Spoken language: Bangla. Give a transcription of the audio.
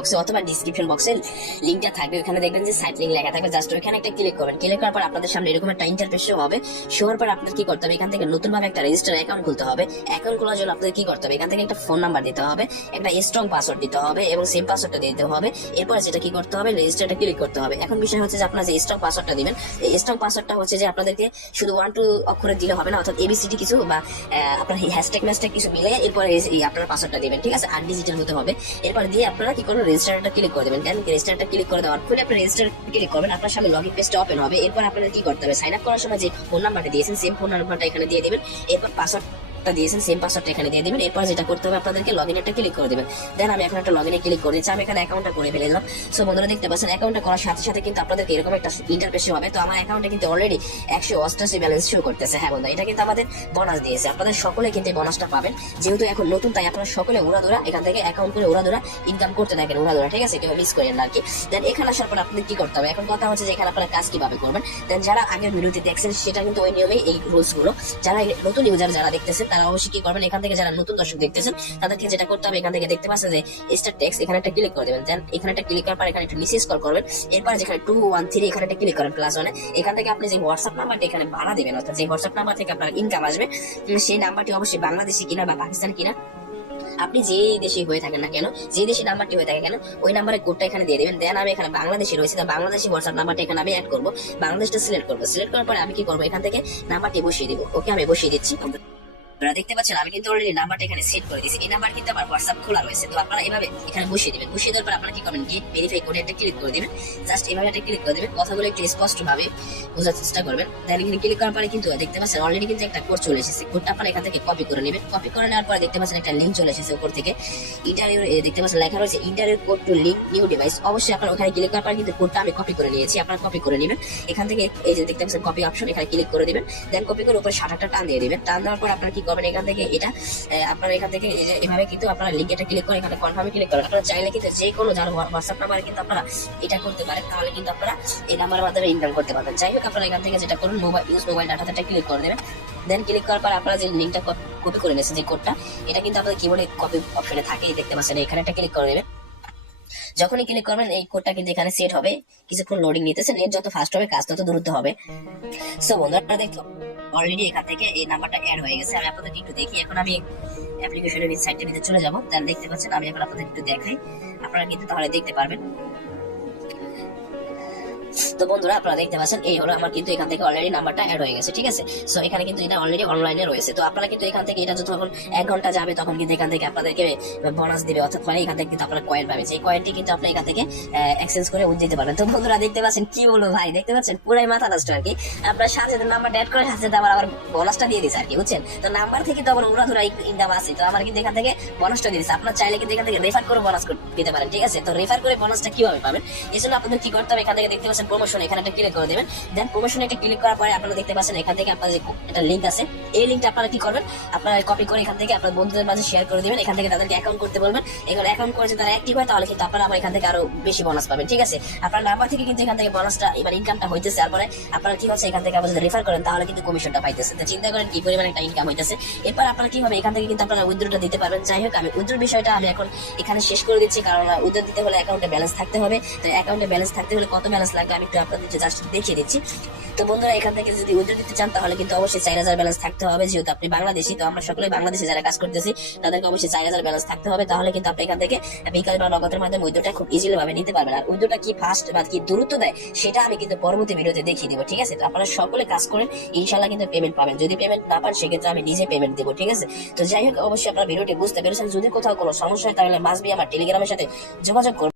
বক্সে অথবা ডিসক্রিপশন বক্সে লিঙ্কটা থাকবে, ওখানে দেখবেন যে সাইট লিঙ্ক লেখা থাকবে, জাস্ট ওখানে একটা ক্লিক করবেন। ক্লিক করার পর আপনাদের সামনে এরকম একটা ইন্টারফেস শো হবে। শো হওয়ার পর আপনাদের কি করতে হবে, এখান থেকে নতুন ভাবে একটা রেজিস্টার অ্যাকাউন্ট খুলতে হবে। অ্যাকাউন্ট খোলার জন্য আপনাদের কি করতে হবে, এখান থেকে একটা ফোন নাম্বার দিতে হবে, একটা স্ট্রং পাসওয়ার্ড দিতে হবে এবং সেম পাসওয়ার্ডটা দিতে হবে। এরপর যেটা কি করতে হবে, রেজিস্টারটা ক্লিক করতে হবে। এখন বিষয় হচ্ছে যে আপনারা যে স্ট্রং পাসওয়ার্ডটা দিবেন, এই স্ট্রং পাসওয়ার্ডটা হচ্ছে যে আপনাদেরকে শুধু 1-2 অক্ষরে দিলে হবে না, অর্থাৎ এবিসিডি কিছু বা আপনার হ্যাশট্যাগ ম্যাশট্যাগ কিছু মিলে এরপর আপনার পাসওয়ার্ডটা দিবেন, ঠিক আছে, আর ডিজিটাল হতে হবে। এরপর দিয়ে আপনারা কি করবেন, রেজিস্টারটা ক্লিক করে দেবেন। দেন রেজিস্টারটা ক্লিক করে দেওয়ার পরে আপনি রেজিস্টার ক্লিক করবেন, আপনার সামনে লগইন পেজটা ওপেন হবে। এরপর আপনাদের কি করতে হবে, সাইন আপ করার সময় যে ফোন নাম্বারটা দিয়েছেন সেম ফোন নাম্বারটা এখানে দিয়ে দিবেন। এরপর পাসওয়ার্ড দিয়েছেন সেম পাসওয়ার্ডটা এখানে দিয়ে দিবেন। এরপর যেটা করতে হবে, আপনাদেরকে লগইন একটা ক্লিক করে দিবেন। দেন আমি এখন একটা লগইনে ক্লিক করে দিচ্ছি। আমি এখানে অ্যাকাউন্টটা করে ফেললাম। সো বন্ধুরা দেখতে পাচ্ছেন অ্যাকাউন্টটা করার সাথে সাথে কিন্তু আপনাদেরকে এরকম একটা ইন্টারফেস হবে। তো আমার অ্যাকাউন্টে কিন্তু অলরেডি 188 ব্যালেন্স শো করতেছে। হ্যাঁ বন্ধুরা, এটা কিন্তু আমাদের বোনাস দিয়েছে। আপনাদের সকলে কিন্তু এই বোনাসটা পাবেন, যেহেতু এখন নতুন, তাই আপনারা সকলে উড়াদুরা এখান থেকে অ্যাকাউন্ট করে উড়াদুরা ইনকাম করতে থাকেন, উড়াদুরা, ঠিক আছে, কেউ মিস করেন না আর কি। দেন এখানে আসার পর আপনাদের কি করতে হবে, এখন কথা হচ্ছে যে এখানে আপনারা কাজ কিভাবে করবেন। দেন যারা আগের ভিডিওতে দেখছেন সেটা কিন্তু ওই নিয়মেই এই রুলস গুলো। যারা নতুন ইউজার যারা দেখতেছেন তারা অবশ্যই কি করবেন, এখান থেকে যারা নতুন দর্শক দেখতেছেন তাদেরকে যেটা করতে হবে, এখান থেকে দেখতে পাচ্ছেন যে স্টার টেক্সট, এখানে একটা ক্লিক করে দেবেন। দেন এখানে একটা ক্লিক করার পর এখানে একটু নিচে স্ক্রল করবেন। এরপর যেখানে 213 এখানে একটা ক্লিক করেন প্লাস ওয়ানে। এখান থেকে আপনি যে হোয়াটসঅ্যাপ নাম্বারটা এখানে ভাড়া দিবেন, অর্থাৎ যে হোয়াটসঅ্যাপ নাম্বার থেকে আপনার ইনকাম আসবে সেই নাম্বারটি অবশ্যই বাংলাদেশি কিনা বা পাকিস্তান কিনা, আপনি যে দেশে হয়ে থাকেন না কেন, যে দেশে নাম্বারটি হয়ে থাকে কেন, ওই নাম্বারের কোডটা এখানে দিয়ে দিবেন। দেন আমি এখানে বাংলাদেশে রয়েছে, বাংলাদেশি হোয়াটসঅ্যাপ নাম্বারটা এখানে আমি অ্যাড করবো, বাংলাদেশটা সিলেক্ট করবো। সিলেক্ট করার পরে আমি কি করবো, এখান থেকে নাম্বারটি বসিয়ে দিব। ওকে, আমি বসিয়ে দিচ্ছি। আপনারা দেখতে পাচ্ছেন আমি কিন্তু অলরেডি নাম্বারটা এখানে সেট করে দিয়েছি। এই নাম্বার কিন্তু আমার হোয়াটসঅ্যাপ খোলা রয়েছে। তো আপনারা এভাবে এখানে বসিয়ে দিবেন। বসিয়ে দেওয়ার পর আপনারা কি করবেন, গেট ভেরিফাই করে একটা ক্লিক করে দিবেন। জাস্ট এভাবে একটা ক্লিক করে দিবেন, কথাগুলো একটু স্পষ্ট ভাবে বোঝার চেষ্টা করবেন। দেন এখানে ক্লিক করার পরে কিন্তু দেখতে পাচ্ছেন অলরেডি কিন্তু একটা কোড চলে এসেছে। কোডটা আপনারা এখান থেকে কপি করে নেবেন। কপি করে নেওয়ার পরে দেখতে পাচ্ছেন একটা লিঙ্ক চলে এসেছে উপর থেকে। ইন্টারভিউ দেখতে পাচ্ছেন লেখা রয়েছে interview code two link new device. অবশ্যই আপনারা ওখানে ক্লিক করার পরে কিন্তু কোডটা আমি কপি করে নিয়েছি, আপনারা কপি করে নেবেন। এখান থেকে এই যে দেখতে পাচ্ছেন কপি অপশন, এখানে ক্লিক করে দিবেন। দেন কপি করে উপরে 60টা টান দিয়ে দিবেন। টান দেওয়ার পর আপনারা কি করবেন, এখান থেকে এটা আপনারা এখান থেকে এভাবে কিন্তু আপনারা লিঙ্ক এটা ক্লিক করে এখানে কনফার্মে ক্লিক করেন। আপনারা চাইলে কিন্তু যে কোনো যার হোয়াটসঅ্যাপ নাম্বারে কিন্তু আপনারা এটা করতে পারেন, তাহলে কিন্তু আপনারা এই নাম্বারের মাধ্যমে ইনকাম করতে পারবেন। যাই হোক, আপনারা এখান থেকে যেটা করুন, মোবাইল ডাটাটা ক্লিক করে দেবেন। দেন ক্লিক করার পর আপনারা যে লিঙ্কটা কপি করে নিয়েছেন, যে কোডটা, এটা কিন্তু আপনাদের কিবোর্ডে কপি অপশনে থাকে, দেখতে পাচ্ছেন এখানে একটা ক্লিক করে দেবেন। যখনই ক্লিক করবেন এই কোডটা কিন্তু এখানে সেট হবে। কিছুক্ষণ লোডিং নিতেছে, নেট যত ফাস্ট হবে কাজ তত দ্রুত হবে। সো বন্ধুরা দেখো অলরেডি এখান থেকে এই নাম্বারটা অ্যাড হয়ে গেছে। আমি আপনাদের একটু দেখি। এখন আমি অ্যাপ্লিকেশনের সাইটে নিতে চলে যাব। দেন দেখতে পাচ্ছেন আমি এখন আপনাদের একটু দেখাই, আপনারা কিন্তু তাহলে দেখতে পারবেন। তো বন্ধুরা আপনারা দেখতে পাচ্ছেন এই হলো আমার কিন্তু এখান থেকে অলরেডি নাম্বারটা অ্যাড হয়ে গেছে, ঠিক আছে। সো এখানে কিন্তু এটা অলরেডি অনলাইনে রয়েছে। তো আপনারা কিন্তু এখান থেকে এটা যখন 1 ঘন্টা যাবে তখন কিন্তু এখান থেকে আপনাদেরকে বোনাস দিবে, অর্থাৎ মানে এখান থেকে কিন্তু আপনারা কয়েন পাবেন। সেই কয়েনটি কিন্তু আপনি এখান থেকে এক্সচেঞ্জ করে উঠ দিতে পারেন। তো বন্ধুরা দেখতে পাচ্ছেন, কি বলবো ভাই, দেখতে পাচ্ছেন পুরাই মাথা নষ্ট আর কি। আপনার সাথে নাম্বার অ্যাড করে সাথে আবার বোনাসটা দিয়ে দিচ্ছে আর কি, বুঝছেন। তো নাম্বার থেকে তো আবার উড়াধুরা ইনকাম আছে। তো আমার কিন্তু এখান থেকে বোনাসটা দিয়ে দিচ্ছে। আপনার চাইলে কিন্তু এখান থেকে রেফার করে বোনাস দিতে পারেন, ঠিক আছে। তো রেফার করে বোনাসটা কিভাবে পাবেন, এই জন্য আপনাদের কি করতে হবে, এখান থেকে দেখতে পাচ্ছেন প্রমোশন, এখানে একটা ক্লিক করে দেবেন। দেন প্রমোশনে একটা ক্লিক করার পরে আপনারা দেখতে পাচ্ছেন এখান থেকে আপনাদের একটা লিঙ্ক আছে। এই লিঙ্কটা আপনারা কি করবেন, আপনারা কপি করে এখান থেকে আপনার বন্ধুদের মাঝে শেয়ার করে দিবেন। এখান থেকে তাদেরকে অ্যাকাউন্ট করতে বলবেন। এখানে অ্যাকাউন্ট করে যদি তারা অ্যাক্টিভ হয় তাহলে কিন্তু আপনারা আমার এখান থেকে আরো বেশি বোনাস পাবেন, ঠিক আছে। আপনার নাম্বার থেকে কিন্তু এখান থেকে বোনাসটা এবার ইনকামটা হইতেছে। তারপরে আপনারা কি হচ্ছে, এখান থেকে আপনারা যদি রেফার করেন তাহলে কিন্তু কমিশনটা পাইতেছে। তো চিন্তা করেন কি পরিমাণে একটা ইনকাম হইতেছে। এরপর আপনারা কি হবে, এখান থেকে কিন্তু আপনারা উইথড্রটা দিতে পারবেন। যাই হোক, আমি উইথড্রর বিষয়টা আমি এখন এখানে শেষ করে দিচ্ছি, কারণ উইথড্র দিতে হলে অ্যাকাউন্টে ব্যালেন্স থাকতে হবে। তো অ্যাকাউন্টে ব্যালেন্স থাকতে হলে কত ব্যালেন্স লাগবে আমি একটু আপনাদের জাস্ট দেখিয়ে দিচ্ছি। তো বন্ধুরা এখান থেকে যদি উইথড্র দিতে চান তাহলে কিন্তু অবশ্যই 4000 ব্যালেন্স থাকতে হবে, যেহেতু আপনি বাংলাদেশি। তো আমরা সকলে বাংলাদেশে যারা কাজ করতেছি তাদেরকে অবশ্যই 4000 ব্যালেন্স থাকতে হবে। তাহলে কিন্তু আপনি এখান থেকে বিকাশ বা নগদের মাধ্যমে উইথড্রটা খুব ইজিলি ভাবে নিতে পারবেন। আর উইথড্রটা কি ফাস্ট বা কি দ্রুত দেয় সেটা আমি কিন্তু পরবর্তী ভিডিওতে দেখিয়ে দিব, ঠিক আছে। তো আপনারা সকলে কাজ করেন, ইনশাআল্লাহ কিন্তু পেমেন্ট পাবেন। যদি পেমেন্ট না পান সেক্ষেত্রে আমি নিজে পেমেন্ট দেবো, ঠিক আছে। তো যাই হোক, অবশ্যই আপনারা ভিডিওটি বুঝতে পেরেছেন। যদি কোথাও কোনো সমস্যা হয় তাহলে মাস্ট বি আমার টেলিগ্রামের সাথে যোগাযোগ করুন।